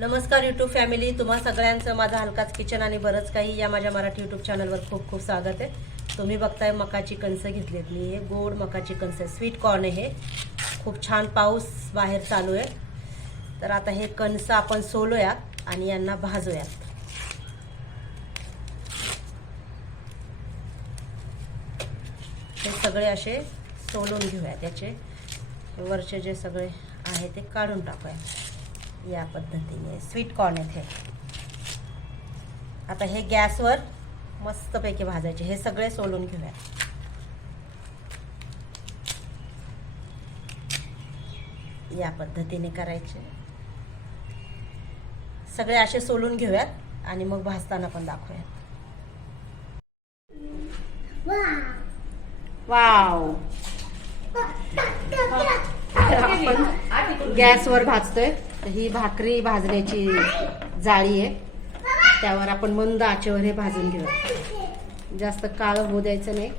नमस्कार YouTube family, तुम्हा सगळ्यांचं माझा हलकाच किचन आणि बरंच काही या माझ्या मराठी यूट्यूब चॅनलवर खूप खूप स्वागत आहे। तुम्ही बघताय मकाची कणसं घेतलीत मी, हे गोड मकाची कणसं आहे, स्वीट कॉर्न आहे। हे खूप छान पाऊस बाहेर चालू आहे, तर आता हे कणसं आपण सोलूयात आणि यांना भाजूयात। हे सगळे असे सोलून घेऊया, त्याचे वरचे जे सगळे आहे ते काढून टाकूया या पद्धतीने। स्वीट कॉर्न आहे। आता हे गॅसवर मस्तपैकी भाजायचे, हे सगळे सोलून घेऊया। या पद्धतीने करायचे, सगळे असे सोलून घेऊयात आणि मग भाजताना पण दाखवूयात। वाव, आपण गॅसवर भाजतोय, ही भाकरी भाजण्याची जाळी आहे, त्यावर आपण मंद आचेवर हे भाजून घेऊया। जास्त काळं होऊ द्यायचं नाही।